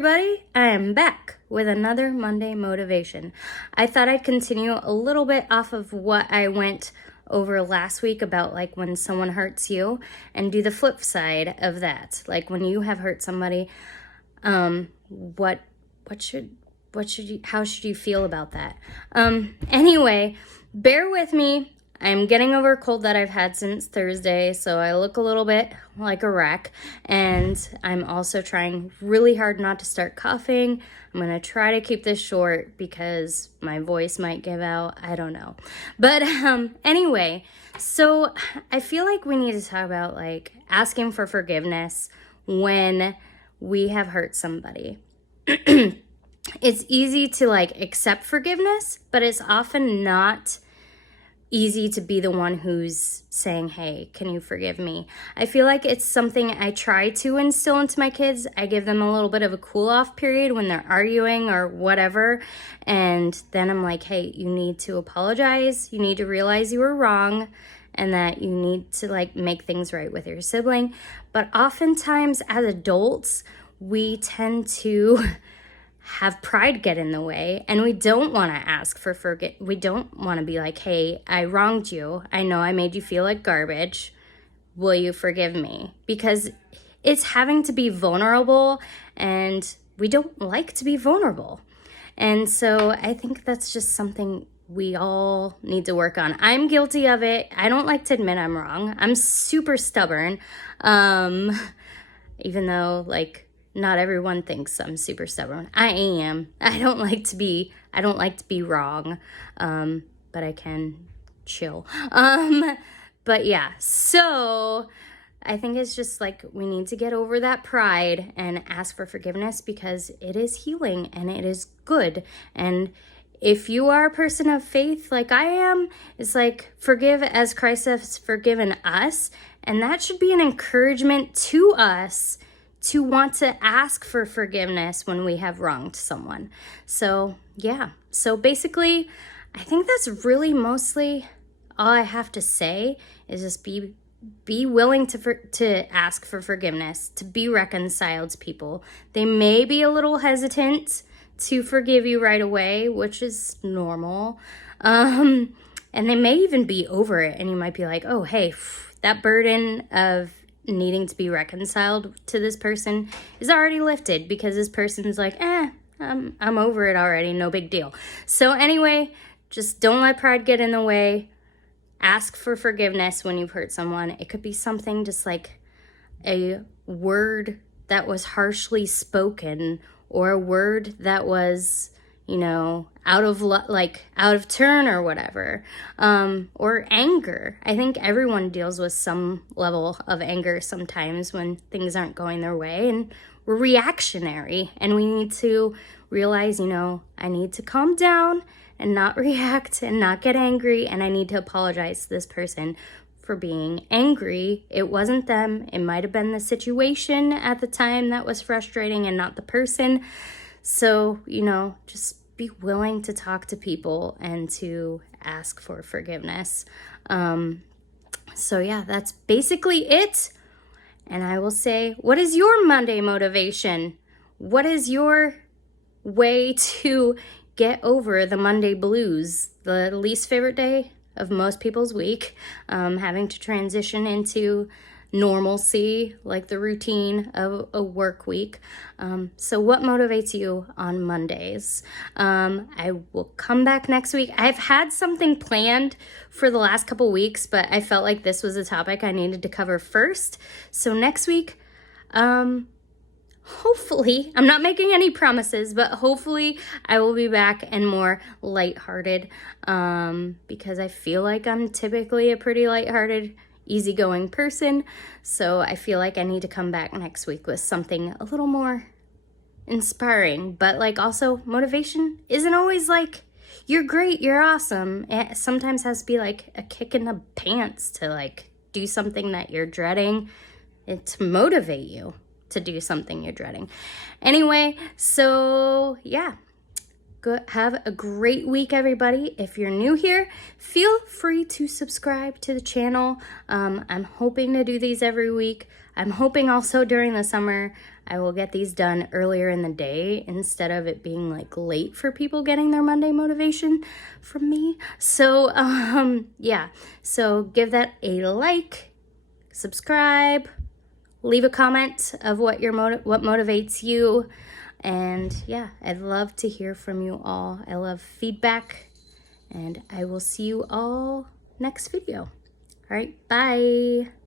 everybody, I am back with another Monday motivation. I thought I'd continue a little bit off of what I went over last week about like when someone hurts you and do the flip side of that. Like when you have hurt somebody, how should you feel about that? Anyway, bear with me. I'm getting over a cold that I've had since Thursday, so I look a little bit like a wreck, and I'm also trying really hard not to start coughing. I'm going to try to keep this short because my voice might give out. I don't know. But anyway, so I feel like we need to talk about like asking for forgiveness when we have hurt somebody. It's easy to like accept forgiveness, but it's often not easy to be the one who's saying, hey, can you forgive me? I feel like it's something I try to instill into my kids. I give them a little bit of a cool off period when they're arguing or whatever. And then I'm like, hey, you need to apologize. You need to realize you were wrong and that you need to like make things right with your sibling. But oftentimes as adults, we tend to have pride get in the way, and we don't want to ask for we don't want to be like, hey, I wronged you. I know I made you feel like garbage. Will you forgive me? Because it's having to be vulnerable, and we don't like to be vulnerable. And so I think that's just something we all need to work on. I'm guilty of it. I don't like to admit I'm wrong. I'm super stubborn. Even though like not everyone thinks I'm super stubborn. I am. I don't like to be wrong. But I can chill. But yeah, so I think it's just like we need to get over that pride and ask for forgiveness because it is healing and it is good. And if you are a person of faith like I am, it's like forgive as Christ has forgiven us. And that should be an encouragement to us to want to ask for forgiveness when we have wronged someone. So yeah, so basically, I think that's really mostly all I have to say is just be willing to ask for forgiveness, to be reconciled to people. They may be a little hesitant to forgive you right away, which is normal. And they may even be over it, and you might be like, oh, hey, that burden of needing to be reconciled to this person is already lifted because this person's like, I'm over it already, no big deal. So anyway, just don't let pride get in the way. Ask for forgiveness when you've hurt someone. It could be something just like a word that was harshly spoken or a word that was, out of turn or whatever, or anger. I think everyone deals with some level of anger sometimes when things aren't going their way, and we're reactionary, and we need to realize, I need to calm down and not react and not get angry, and I need to apologize to this person for being angry. It wasn't them. It might have been the situation at the time that was frustrating and not the person. So, just be willing to talk to people and to ask for forgiveness. So yeah, that's basically it. And I will say, what is your Monday motivation? What is your way to get over the Monday blues, the least favorite day of most people's week, having to transition into normalcy, like the routine of a work week. So what motivates you on Mondays? I will come back next week. I've had something planned for the last couple weeks, but I felt like this was a topic I needed to cover first. So next week, hopefully, I'm not making any promises, but hopefully I will be back and more lighthearted, because I feel like I'm typically a pretty lighthearted, easygoing person. So I feel like I need to come back next week with something a little more inspiring, but like also motivation isn't always like, you're great, you're awesome. It sometimes has to be like a kick in the pants to like do something that you're dreading, to motivate you to do something you're dreading. Anyway, so yeah, have a great week, everybody. If you're new here, feel free to subscribe to the channel. I'm hoping to do these every week. I'm hoping also during the summer I will get these done earlier in the day instead of it being like late for people getting their Monday motivation from me. So yeah, so give that a like, subscribe, leave a comment of what what motivates you. And yeah, I'd love to hear from you all. I love feedback, and I will see you all next video. All right, bye.